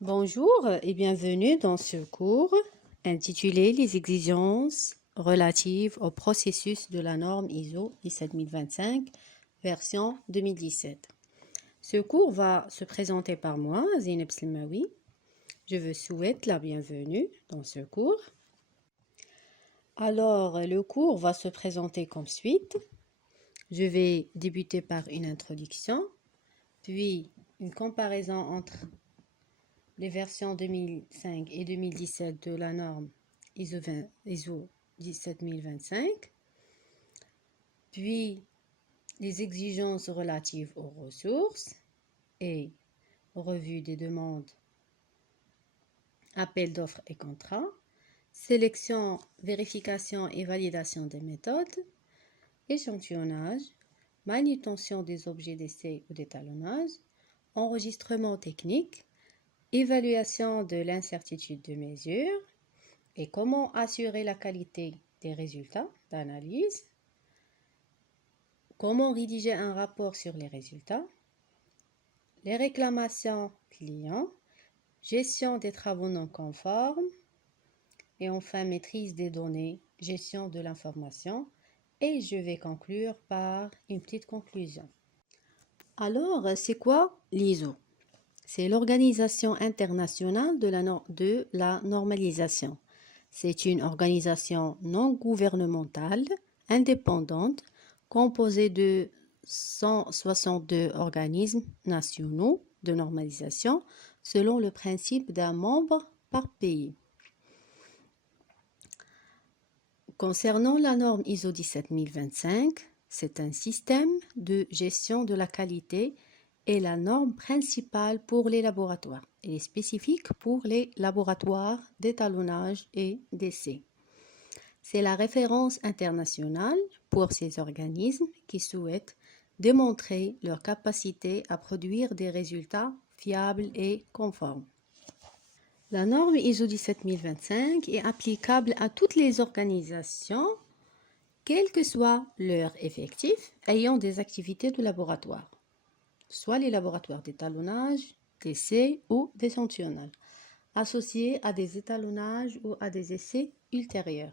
Bonjour et bienvenue dans ce cours intitulé Les exigences relatives au processus de la norme ISO 17025 version 2017. Ce cours va se présenter par moi, Zineb Slimawi. Je vous souhaite la bienvenue dans ce cours. Alors, le cours va se présenter comme suite. Je vais débuter par une introduction, puis une comparaison entre les versions 2005 et 2017 de la norme ISO 17025, puis les exigences relatives aux ressources et revue des demandes, appel d'offres et contrats, sélection, vérification et validation des méthodes, échantillonnage, manutention des objets d'essai ou d'étalonnage, enregistrement technique, évaluation de l'incertitude de mesure et comment assurer la qualité des résultats d'analyse, comment rédiger un rapport sur les résultats, les réclamations clients, gestion des travaux non conformes et enfin maîtrise des données, gestion de l'information et je vais conclure par une petite conclusion. Alors, c'est quoi l'ISO? C'est l'Organisation internationale de la normalisation. C'est une organisation non gouvernementale, indépendante, composée de 162 organismes nationaux de normalisation selon le principe d'un membre par pays. Concernant la norme ISO 17025, c'est un système de gestion de la qualité et la norme principale pour les laboratoires. Elle est spécifique pour les laboratoires d'étalonnage et d'essai. C'est la référence internationale pour ces organismes qui souhaitent démontrer leur capacité à produire des résultats fiables et conformes. La norme ISO 17025 est applicable à toutes les organisations, quel que soit leur effectif, ayant des activités de laboratoire, soit les laboratoires d'étalonnage, d'essai ou d'échantillonnage, associés à des étalonnages ou à des essais ultérieurs.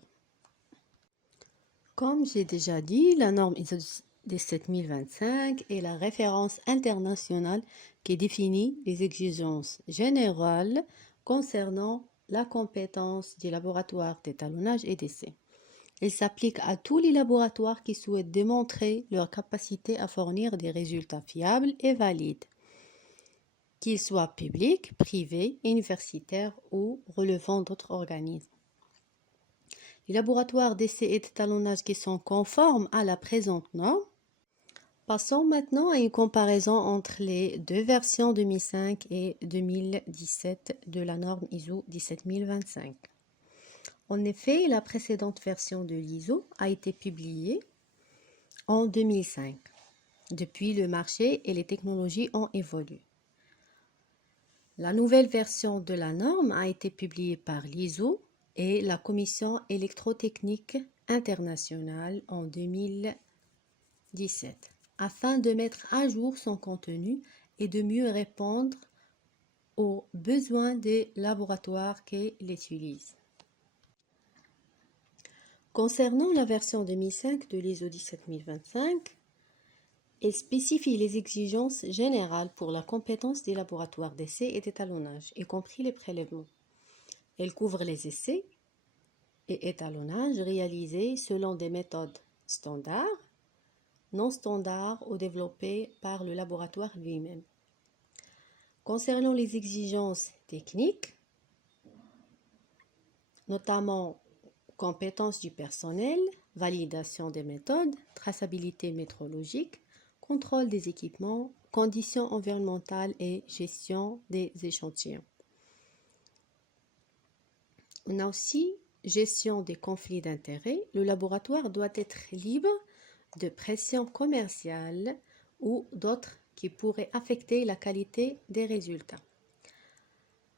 Comme j'ai déjà dit, la norme ISO 17025 est la référence internationale qui définit les exigences générales concernant la compétence des laboratoires d'étalonnage et d'essai. Elle s'applique à tous les laboratoires qui souhaitent démontrer leur capacité à fournir des résultats fiables et valides, qu'ils soient publics, privés, universitaires ou relevant d'autres organismes. Les laboratoires d'essai et d'étalonnage qui sont conformes à la présente norme. Passons maintenant à une comparaison entre les deux versions 2005 et 2017 de la norme ISO 17025. En effet, la précédente version de l'ISO a été publiée en 2005. Depuis, le marché et les technologies ont évolué. La nouvelle version de la norme a été publiée par l'ISO et la Commission électrotechnique internationale en 2017 afin de mettre à jour son contenu et de mieux répondre aux besoins des laboratoires qui l'utilisent. Concernant la version 2005 de l'ISO 17025, elle spécifie les exigences générales pour la compétence des laboratoires d'essai et d'étalonnage, y compris les prélèvements. Elle couvre les essais et étalonnages réalisés selon des méthodes standards, non standards ou développées par le laboratoire lui-même. Concernant les exigences techniques, notamment compétences du personnel, validation des méthodes, traçabilité métrologique, contrôle des équipements, conditions environnementales et gestion des échantillons. On a aussi gestion des conflits d'intérêts. Le laboratoire doit être libre de pression commerciale ou d'autres qui pourraient affecter la qualité des résultats.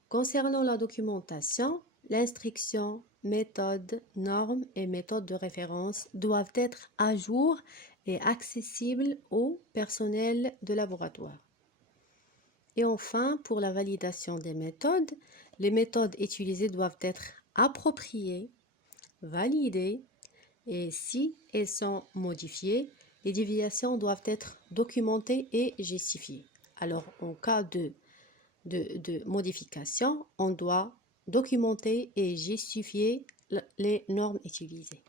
Concernant la documentation, l'instruction, méthode, normes et méthodes de référence doivent être à jour et accessibles au personnel de laboratoire. Et enfin, pour la validation des méthodes, les méthodes utilisées doivent être appropriées, validées, et si elles sont modifiées, les déviations doivent être documentées et justifiées. Alors, en cas de modification, on doit documenter et justifier les normes utilisées.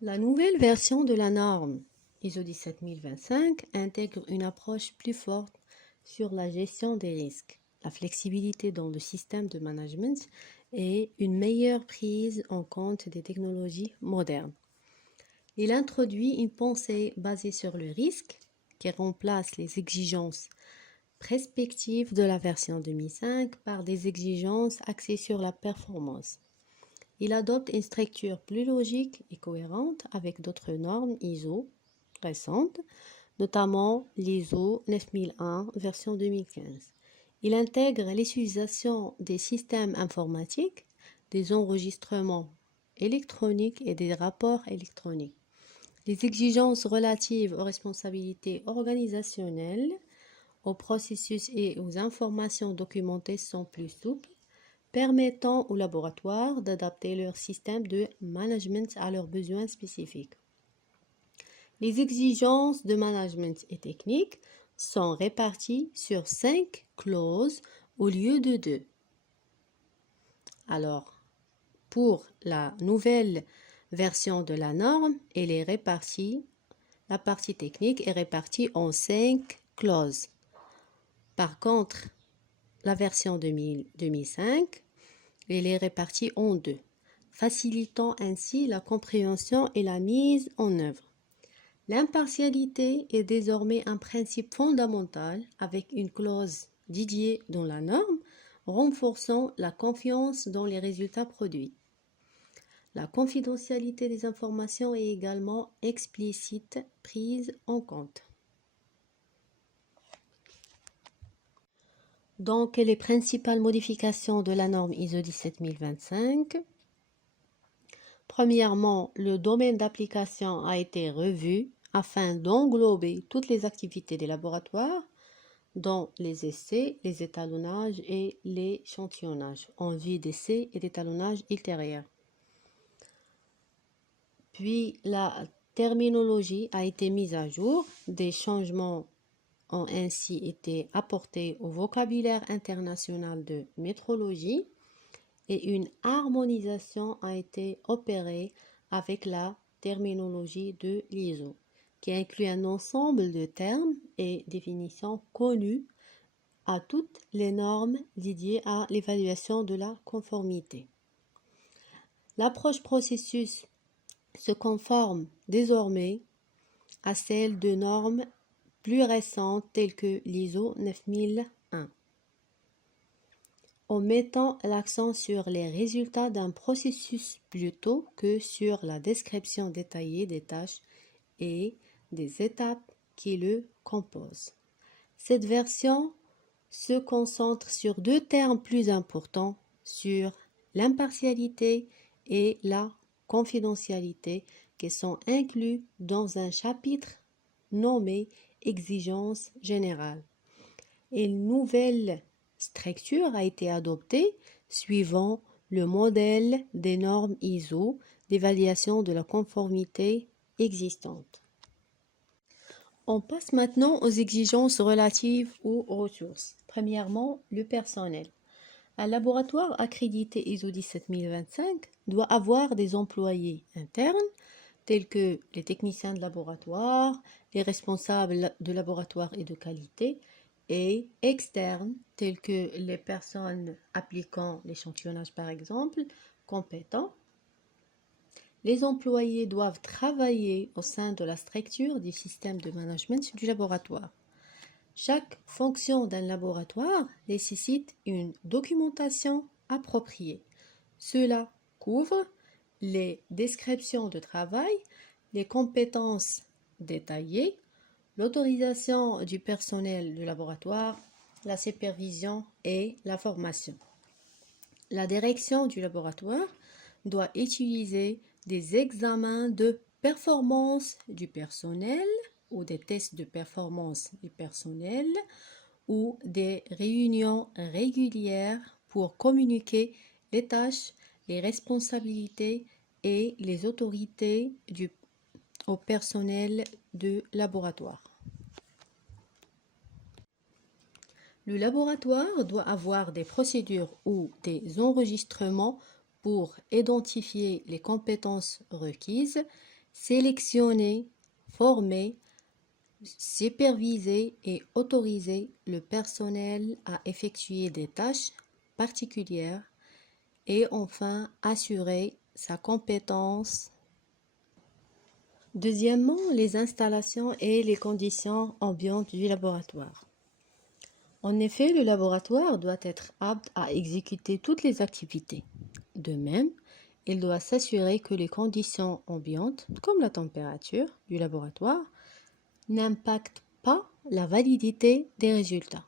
La nouvelle version de la norme ISO 17025 intègre une approche plus forte sur la gestion des risques, la flexibilité dans le système de management et une meilleure prise en compte des technologies modernes. Il introduit une pensée basée sur le risque qui remplace les exigences prospectives de la version 2005 par des exigences axées sur la performance. Il adopte une structure plus logique et cohérente avec d'autres normes ISO récentes, notamment l'ISO 9001 version 2015. Il intègre l'utilisation des systèmes informatiques, des enregistrements électroniques et des rapports électroniques. Les exigences relatives aux responsabilités organisationnelles, aux processus et aux informations documentées sont plus souples, permettant aux laboratoires d'adapter leur système de management à leurs besoins spécifiques. Les exigences de management et techniques sont réparties sur 5 clauses au lieu de 2. Alors, pour la nouvelle version de la norme, elle est répartie, la partie technique est répartie en 5 clauses. Par contre, la version 2005, elle est répartie en 2, facilitant ainsi la compréhension et la mise en œuvre. L'impartialité est désormais un principe fondamental avec une clause dédiée dans la norme, renforçant la confiance dans les résultats produits. La confidentialité des informations est également explicite prise en compte. Donc, les principales modifications de la norme ISO 17025. Premièrement, le domaine d'application a été revu afin d'englober toutes les activités des laboratoires, dont les essais, les étalonnages et l'échantillonnage en vue d'essais et d'étalonnage ultérieurs. Puis, la terminologie a été mise à jour, des changements ont ainsi été apportés au vocabulaire international de métrologie et une harmonisation a été opérée avec la terminologie de l'ISO, qui inclut un ensemble de termes et définitions connus à toutes les normes dédiées à l'évaluation de la conformité. L'approche processus se conforme désormais à celle de normes plus récentes telles que l'ISO 9001, en mettant l'accent sur les résultats d'un processus plutôt que sur la description détaillée des tâches et des étapes qui le composent. Cette version se concentre sur 2 termes plus importants, sur l'impartialité et la confidentialité, qui sont inclus dans un chapitre nommé Exigences générales. Une nouvelle structure a été adoptée suivant le modèle des normes ISO d'évaluation de la conformité existantes. On passe maintenant aux exigences relatives aux ressources. Premièrement, le personnel. Un laboratoire accrédité ISO 17025 doit avoir des employés internes tels que les techniciens de laboratoire, les responsables de laboratoire et de qualité, et externes tels que les personnes appliquant l'échantillonnage par exemple, compétents. Les employés doivent travailler au sein de la structure du système de management du laboratoire. Chaque fonction d'un laboratoire nécessite une documentation appropriée. Cela couvre les descriptions de travail, les compétences détaillées, l'autorisation du personnel du laboratoire, la supervision et la formation. La direction du laboratoire doit utiliser des examens de performance du personnel ou des tests de performance du personnel ou des réunions régulières pour communiquer les tâches, les responsabilités et les autorités au personnel de laboratoire. Le laboratoire doit avoir des procédures ou des enregistrements pour identifier les compétences requises, sélectionner, former, superviser et autoriser le personnel à effectuer des tâches particulières et enfin assurer sa compétence. Deuxièmement, les installations et les conditions ambiantes du laboratoire. En effet, le laboratoire doit être apte à exécuter toutes les activités. De même, il doit s'assurer que les conditions ambiantes, comme la température du laboratoire, n'impactent pas la validité des résultats.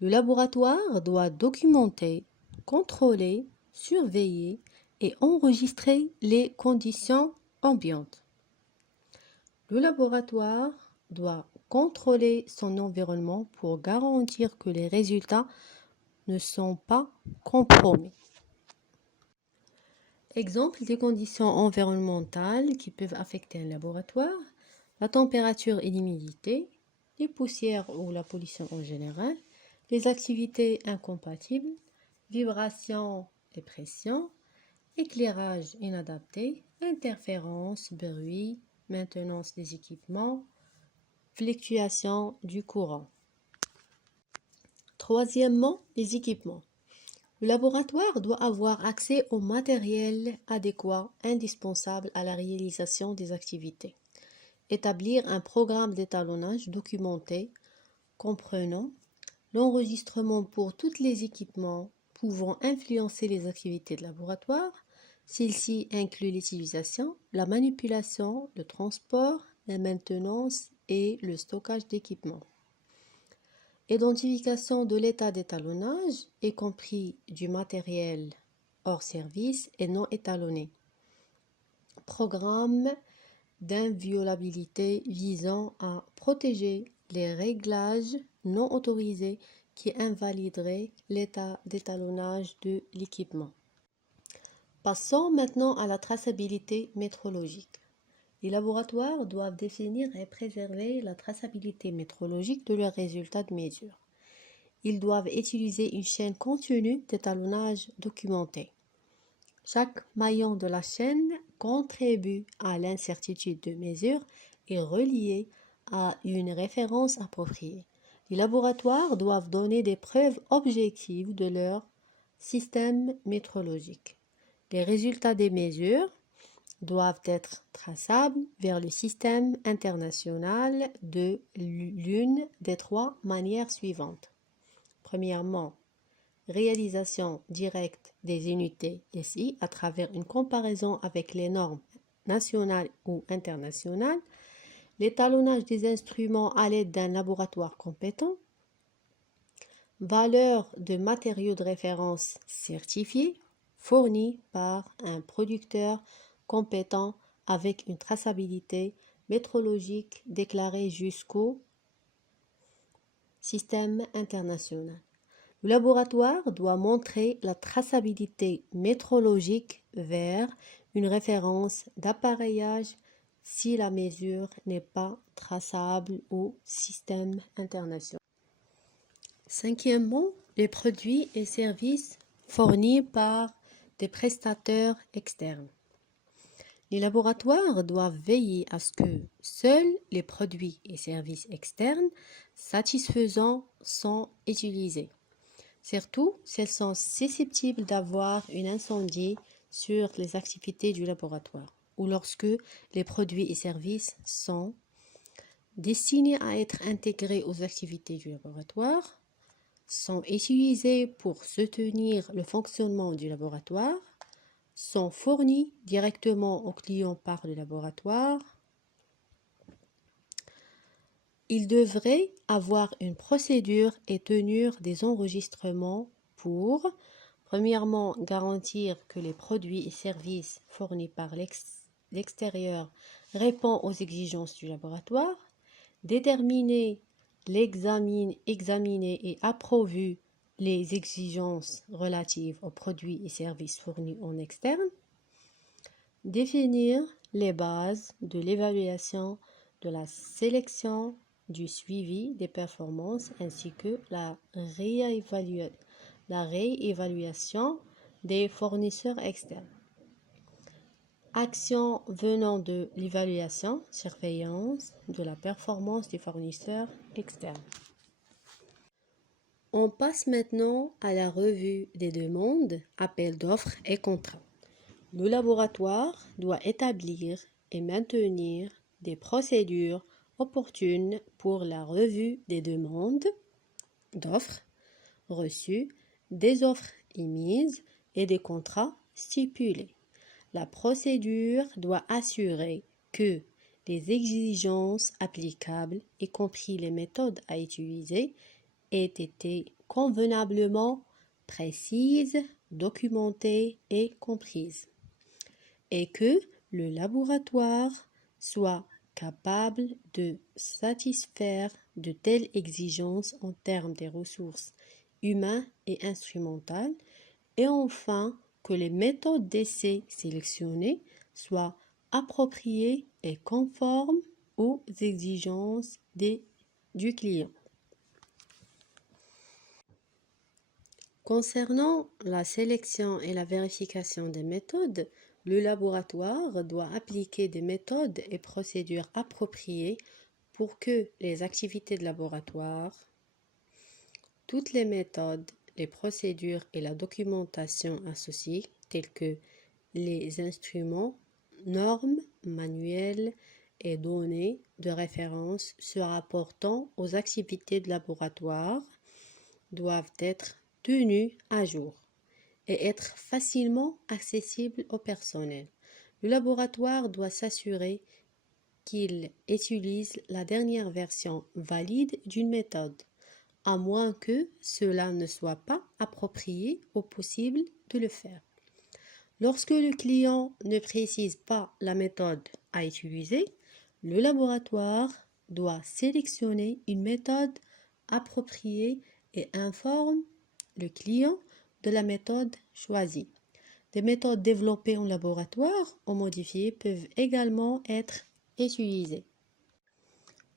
Le laboratoire doit documenter, contrôler, surveiller et enregistrer les conditions ambiantes. Le laboratoire doit contrôler son environnement pour garantir que les résultats ne sont pas compromis. Exemple des conditions environnementales qui peuvent affecter un laboratoire: la température et l'humidité, les poussières ou la pollution en général, les activités incompatibles, vibrations et pression, éclairage inadapté, interférences, bruit, maintenance des équipements, fluctuation du courant. Troisièmement, les équipements. Le laboratoire doit avoir accès au matériel adéquat indispensable à la réalisation des activités. Établir un programme d'étalonnage documenté comprenant l'enregistrement pour tous les équipements pouvant influencer les activités de laboratoire. Celle-ci inclut l'utilisation, la manipulation, le transport, la maintenance et le stockage d'équipements. Identification de l'état d'étalonnage, y compris du matériel hors service et non étalonné. Programme d'inviolabilité visant à protéger les réglages non autorisés qui invalideraient l'état d'étalonnage de l'équipement. Passons maintenant à la traçabilité métrologique. Les laboratoires doivent définir et préserver la traçabilité métrologique de leurs résultats de mesure. Ils doivent utiliser une chaîne continue d'étalonnage documentée. Chaque maillon de la chaîne contribue à l'incertitude de mesure et relié à une référence appropriée. Les laboratoires doivent donner des preuves objectives de leur système métrologique. Les résultats des mesures doivent être traçables vers le système international de l'une des trois manières suivantes. Premièrement, réalisation directe des unités SI à travers une comparaison avec les normes nationales ou internationales, l'étalonnage des instruments à l'aide d'un laboratoire compétent, valeur de matériaux de référence certifiés fournis par un producteur compétent avec une traçabilité métrologique déclarée jusqu'au système international. Le laboratoire doit montrer la traçabilité métrologique vers une référence d'appareillage si la mesure n'est pas traçable au système international. Cinquièmement, les produits et services fournis par des prestataires externes. Les laboratoires doivent veiller à ce que seuls les produits et services externes satisfaisants sont utilisés. Surtout, celles sont susceptibles d'avoir un incendie sur les activités du laboratoire ou lorsque les produits et services sont destinés à être intégrés aux activités du laboratoire, sont utilisés pour soutenir le fonctionnement du laboratoire, sont fournis directement aux clients par le laboratoire. Il devrait avoir une procédure et tenir des enregistrements pour, premièrement, garantir que les produits et services fournis par l'extérieur répondent aux exigences du laboratoire. déterminer, examiner et approuver les exigences relatives aux produits et services fournis en externe, définir les bases de l'évaluation, de la sélection, du suivi des performances ainsi que la réévaluation des fournisseurs externes. Actions venant de l'évaluation, surveillance de la performance des fournisseurs externes. On passe maintenant à la revue des demandes, appels d'offres et contrats. Le laboratoire doit établir et maintenir des procédures opportunes pour la revue des demandes d'offres reçues, des offres émises et des contrats stipulés. La procédure doit assurer que les exigences applicables, y compris les méthodes à utiliser, aient été convenablement précises, documentées et comprises, et que le laboratoire soit capable de satisfaire de telles exigences en termes des ressources humaines et instrumentales, et enfin que les méthodes d'essai sélectionnées soient appropriées et conformes aux exigences du client. Concernant la sélection et la vérification des méthodes, le laboratoire doit appliquer des méthodes et procédures appropriées pour que les activités de laboratoire, toutes les méthodes, les procédures et la documentation associée, telles que les instruments, normes, manuels et données de référence se rapportant aux activités de laboratoire, doivent être tenues à jour et être facilement accessibles au personnel. Le laboratoire doit s'assurer qu'il utilise la dernière version valide d'une méthode, à moins que cela ne soit pas approprié ou possible de le faire. Lorsque le client ne précise pas la méthode à utiliser, le laboratoire doit sélectionner une méthode appropriée et informe le client de la méthode choisie. Des méthodes développées en laboratoire ou modifiées peuvent également être utilisées.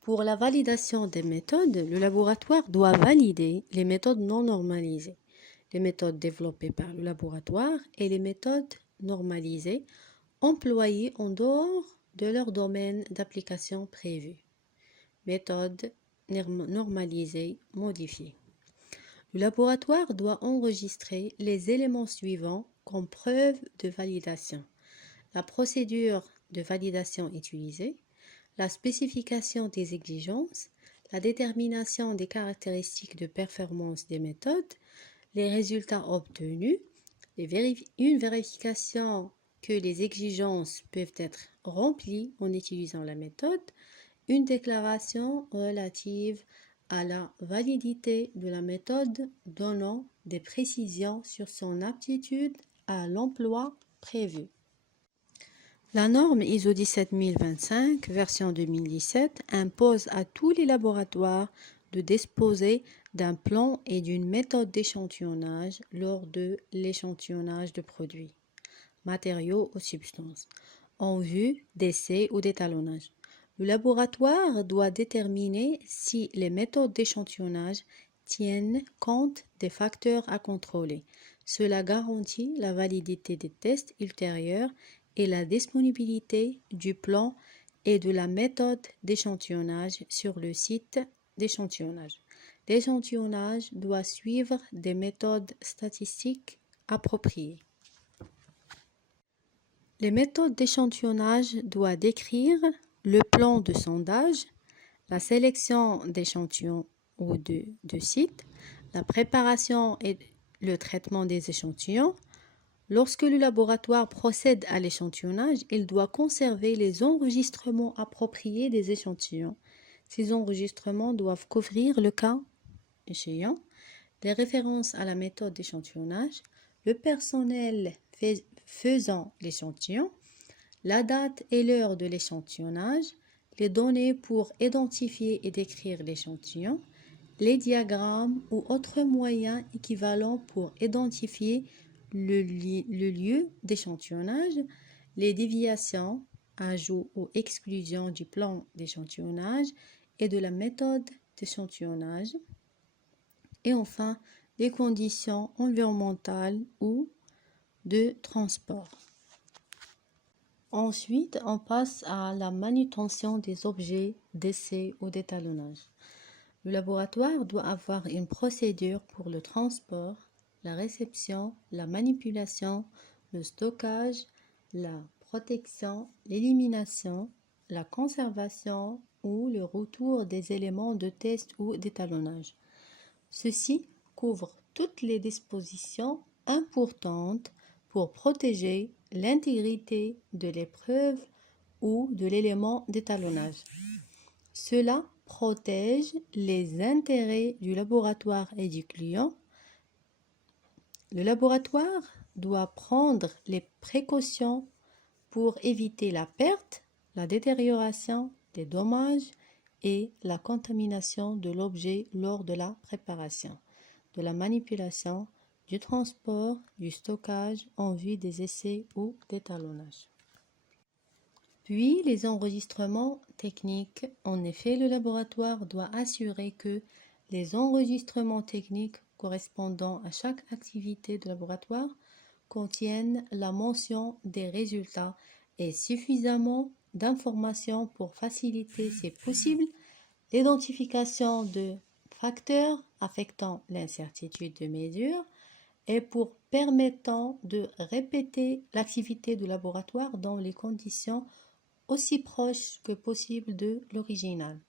Pour la validation des méthodes, le laboratoire doit valider les méthodes non normalisées, les méthodes développées par le laboratoire et les méthodes normalisées employées en dehors de leur domaine d'application prévu. Méthode normalisée modifiée. Le laboratoire doit enregistrer les éléments suivants comme preuve de validation. La procédure de validation utilisée, la spécification des exigences, la détermination des caractéristiques de performance des méthodes, les résultats obtenus, une vérification que les exigences peuvent être remplies en utilisant la méthode, une déclaration relative à la validité de la méthode donnant des précisions sur son aptitude à l'emploi prévu. La norme ISO 17025, version 2017, impose à tous les laboratoires de disposer d'un plan et d'une méthode d'échantillonnage lors de l'échantillonnage de produits, matériaux ou substances, en vue d'essai ou d'étalonnage. Le laboratoire doit déterminer si les méthodes d'échantillonnage tiennent compte des facteurs à contrôler. Cela garantit la validité des tests ultérieurs et la disponibilité du plan et de la méthode d'échantillonnage sur le site d'échantillonnage. L'échantillonnage doit suivre des méthodes statistiques appropriées. Les méthodes d'échantillonnage doivent décrire le plan de sondage, la sélection d'échantillons ou de sites, la préparation et le traitement des échantillons. Lorsque le laboratoire procède à l'échantillonnage, il doit conserver les enregistrements appropriés des échantillons. Ces enregistrements doivent couvrir le cas échéant, les références à la méthode d'échantillonnage, le personnel faisant l'échantillon, la date et l'heure de l'échantillonnage, les données pour identifier et décrire l'échantillon, les diagrammes ou autres moyens équivalents pour identifier le lieu d'échantillonnage, les déviations, ajout ou exclusion du plan d'échantillonnage et de la méthode d'échantillonnage, et enfin les conditions environnementales ou de transport. Ensuite, on passe à la manutention des objets d'essai ou d'étalonnage. Le laboratoire doit avoir une procédure pour le transport, la réception, la manipulation, le stockage, la protection, l'élimination, la conservation ou le retour des éléments de test ou d'étalonnage. Ceci couvre toutes les dispositions importantes pour protéger l'intégrité de l'épreuve ou de l'élément d'étalonnage. Cela protège les intérêts du laboratoire et du client. Le laboratoire doit prendre les précautions pour éviter la perte, la détérioration, des dommages et la contamination de l'objet lors de la préparation, de la manipulation, du transport, du stockage en vue des essais ou d'étalonnage. Puis les enregistrements techniques. En effet, le laboratoire doit assurer que les enregistrements techniques correspondant à chaque activité de laboratoire contiennent la mention des résultats et suffisamment d'informations pour faciliter, si possible, l'identification de facteurs affectant l'incertitude de mesure et pour permettant de répéter l'activité du laboratoire dans les conditions aussi proches que possible de l'original.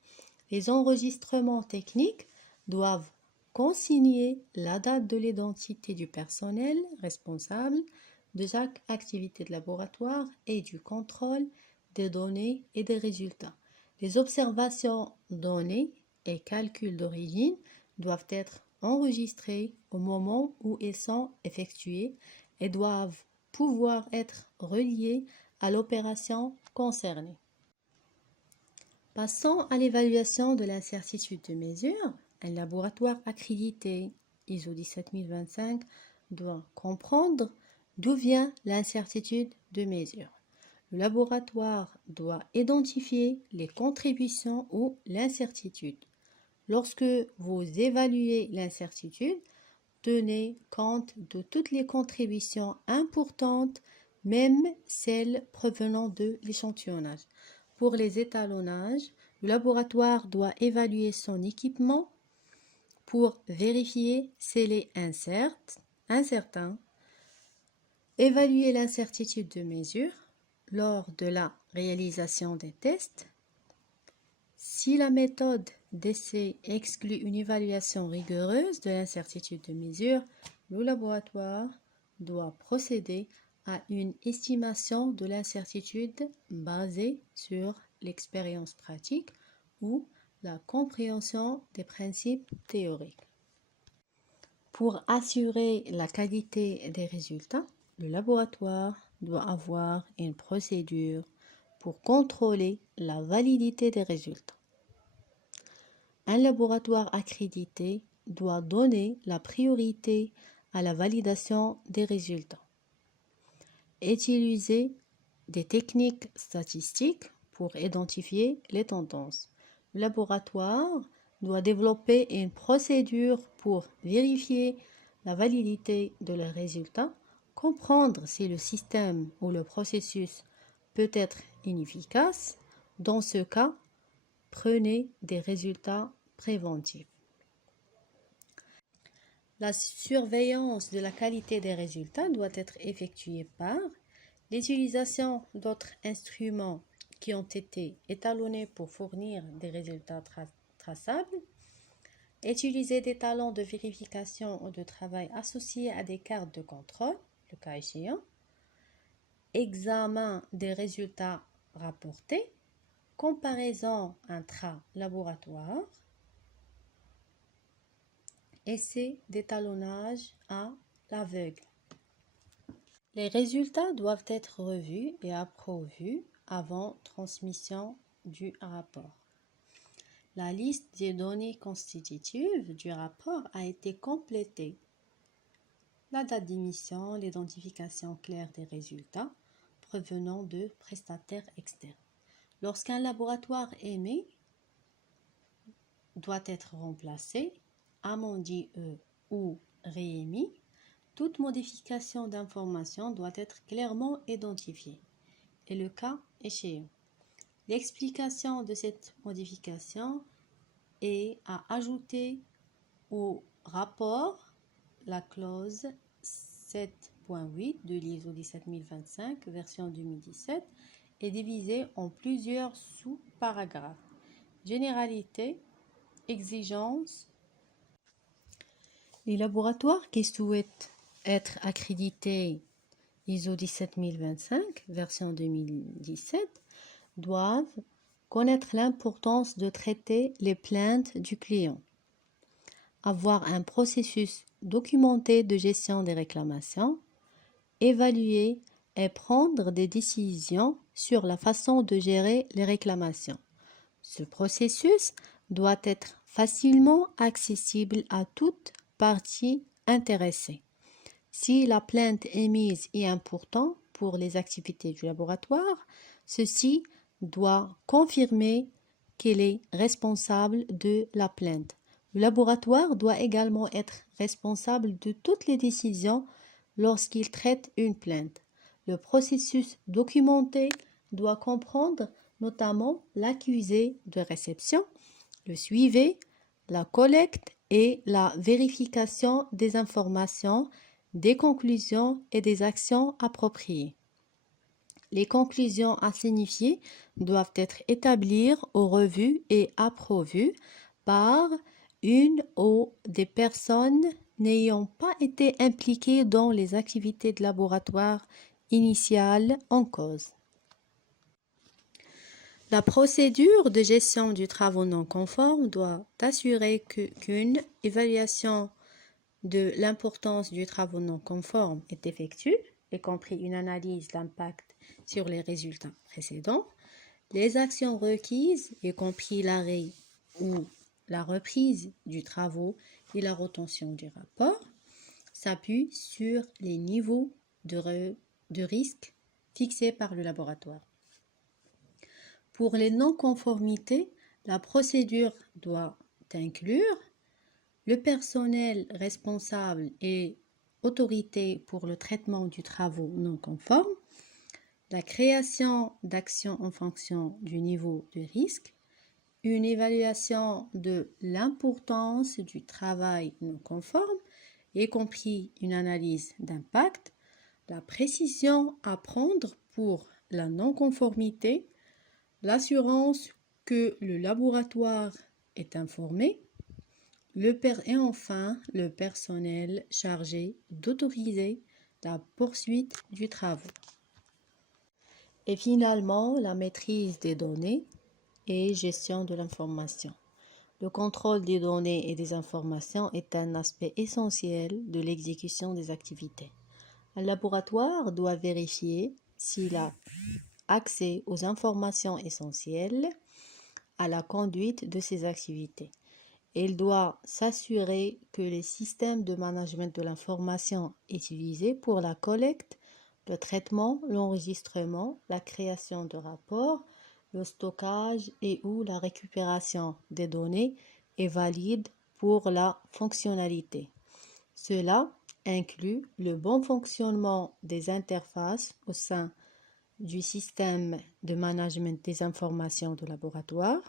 Les enregistrements techniques doivent consigner la date de l'identité du personnel responsable de chaque activité de laboratoire et du contrôle des données et des résultats. Les observations données et calculs d'origine doivent être enregistrés au moment où ils sont effectués et doivent pouvoir être reliés à l'opération concernée. Passons à l'évaluation de l'incertitude de mesure. Un laboratoire accrédité ISO 17025 doit comprendre d'où vient l'incertitude de mesure. Le laboratoire doit identifier les contributions ou l'incertitude. Lorsque vous évaluez l'incertitude, tenez compte de toutes les contributions importantes, même celles provenant de l'échantillonnage. Pour les étalonnages, le laboratoire doit évaluer son équipement pour vérifier s'il est incertain, évaluer l'incertitude de mesure lors de la réalisation des tests. Si la méthode d'essai exclut une évaluation rigoureuse de l'incertitude de mesure, le laboratoire doit procéder à une estimation de l'incertitude basée sur l'expérience pratique ou la compréhension des principes théoriques. Pour assurer la qualité des résultats, le laboratoire doit avoir une procédure pour contrôler la validité des résultats. Un laboratoire accrédité doit donner la priorité à la validation des résultats. Utiliser des techniques statistiques pour identifier les tendances. Le laboratoire doit développer une procédure pour vérifier la validité de leurs résultats, comprendre si le système ou le processus peut être inefficace. Dans ce cas, prenez des résultats préventifs. La surveillance de la qualité des résultats doit être effectuée par l'utilisation d'autres instruments qui ont été étalonnés pour fournir des résultats traçables, utiliser des talons de vérification ou de travail associés à des cartes de contrôle, le cas échéant, examen des résultats rapportés, comparaison intra-laboratoire, essai d'étalonnage à l'aveugle. Les résultats doivent être revus et approuvés avant transmission du rapport. La liste des données constitutives du rapport a été complétée. La date d'émission, l'identification claire des résultats provenant de prestataires externes. Lorsqu'un laboratoire émet doit être remplacé, amendé ou réémis, toute modification d'information doit être clairement identifiée et le cas échéant. L'explication de cette modification est à ajouter au rapport la clause 7.8 de l'ISO 17025 version 2017 est divisée en plusieurs sous-paragraphes. Généralité, exigences. Les laboratoires qui souhaitent être accrédités ISO 17025 version 2017 doivent connaître l'importance de traiter les plaintes du client, avoir un processus documenté de gestion des réclamations, évaluer et prendre des décisions sur la façon de gérer les réclamations. Ce processus doit être facilement accessible à toute partie intéressée. Si la plainte émise est importante pour les activités du laboratoire, ceci doit confirmer qu'il est responsable de la plainte. Le laboratoire doit également être responsable de toutes les décisions lorsqu'il traite une plainte. Le processus documenté doit comprendre notamment l'accusé de réception, le suivi, la collecte et la vérification des informations, des conclusions et des actions appropriées. Les conclusions à signifier doivent être établies ou revues et approuvées par une ou des personnes n'ayant pas été impliquées dans les activités de laboratoire initiales en cause. La procédure de gestion du travaux non conforme doit assurer qu'une évaluation de l'importance du travaux non conforme est effectuée, y compris une analyse d'impact sur les résultats précédents. Les actions requises, y compris l'arrêt ou la reprise du travaux et la retention du rapport, s'appuient sur les niveaux de risque fixés par le laboratoire. Pour les non-conformités, la procédure doit inclure le personnel responsable et autorité pour le traitement du travaux non conforme, la création d'actions en fonction du niveau de risque, une évaluation de l'importance du travail non conforme, y compris une analyse d'impact, la précision à prendre pour la non-conformité, l'assurance que le laboratoire est informé, et enfin le personnel chargé d'autoriser la poursuite du travail. Et finalement, la maîtrise des données et gestion de l'information. Le contrôle des données et des informations est un aspect essentiel de l'exécution des activités. Un laboratoire doit vérifier s'il a accès aux informations essentielles à la conduite de ses activités. Il doit s'assurer que les systèmes de management de l'information utilisés pour la collecte, le traitement, l'enregistrement, la création de rapports, le stockage et ou la récupération des données est valide pour la fonctionnalité. Cela inclut le bon fonctionnement des interfaces au sein du système de management des informations de laboratoire.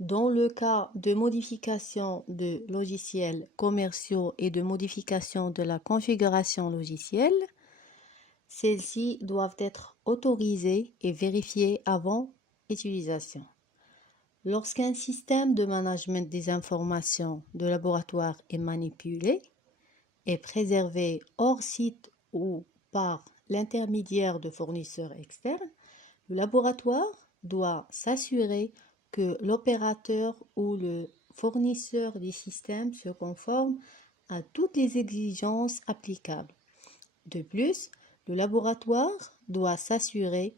Dans le cas de modification de logiciels commerciaux et de modification de la configuration logicielle, celles-ci doivent être autorisées et vérifiées avant utilisation. Lorsqu'un système de management des informations de laboratoire est manipulé et préservé hors site ou par l'intermédiaire de fournisseurs externes, le laboratoire doit s'assurer que l'opérateur ou le fournisseur du système se conforme à toutes les exigences applicables. De plus, le laboratoire doit s'assurer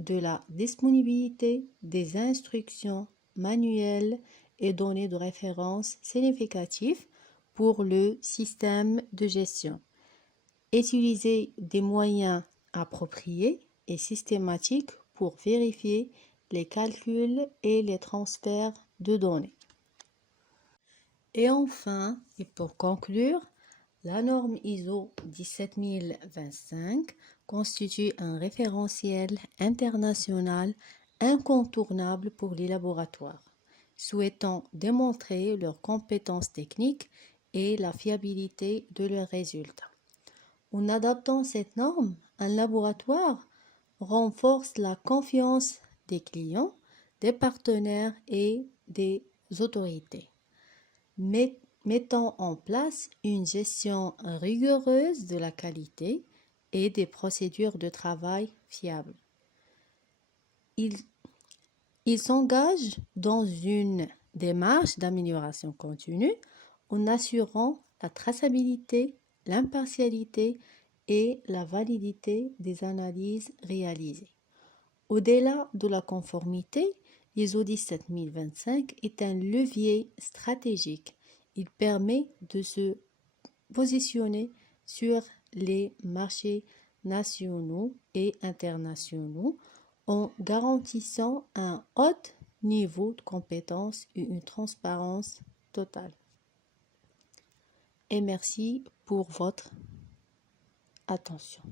de la disponibilité des instructions manuelles et données de référence significatives pour le système de gestion. Utiliser des moyens appropriés et systématiques pour vérifier les calculs et les transferts de données. Et enfin, et pour conclure, la norme ISO 17025 constitue un référentiel international incontournable pour les laboratoires, souhaitant démontrer leurs compétences techniques et la fiabilité de leurs résultats. En adaptant cette norme, un laboratoire renforce la confiance des clients, des partenaires et des autorités, mettant en place une gestion rigoureuse de la qualité et des procédures de travail fiables. Il s'engage dans une démarche d'amélioration continue en assurant la traçabilité, l'impartialité et la validité des analyses réalisées. Au-delà de la conformité, l'ISO 17025 est un levier stratégique. Il permet de se positionner sur les marchés nationaux et internationaux en garantissant un haut niveau de compétence et une transparence totale. Et merci pour votre attention.